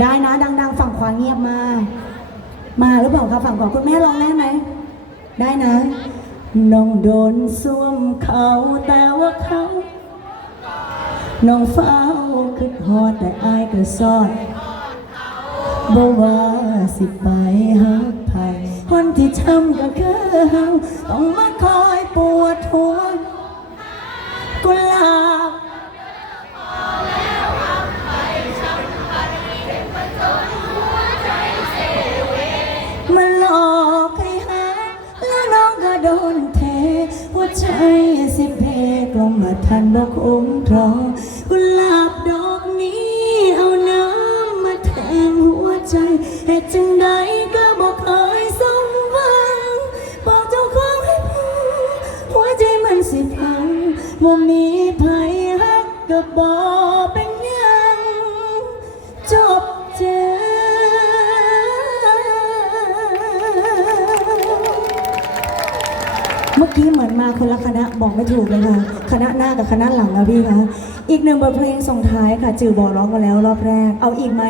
ได้นะ ดัง ๆ ฝั่งขวาเงียบมากมาหรือเปล่าคะฝั่งขวาคุณแม่ร้องได้ไหม ได้นะ น้องโดนสวมเขาแต่ว่าเขาน้องเฝ้าคือฮอดแต่อายก็ซอดบ่ว่าสิไปหาไผคนที่ช้ำก็คือเฮาต้องมาคอยปวดหัว โดนเทหัวใจสิเพกลงมาทันบอกอมทองกุหลาบดอกนี้เอาน้ำมาแทงหัวใจเหตุจังใดก็บอกเคยสมหวังบอกเจ้าของให้พูดหัวใจมันสิพังบ่มีภัยฮักก็บอกเป็น เมื่อกี้เหมือนมาคนละคณะบอกไม่ถูกเลยค่ะ คณะหน้ากับคณะหลังนะพี่คะอีกหนึ่งบทเพลงส่งท้ายค่ะ จือบอร้องกันแล้วรอบแรก เอาอีกไหม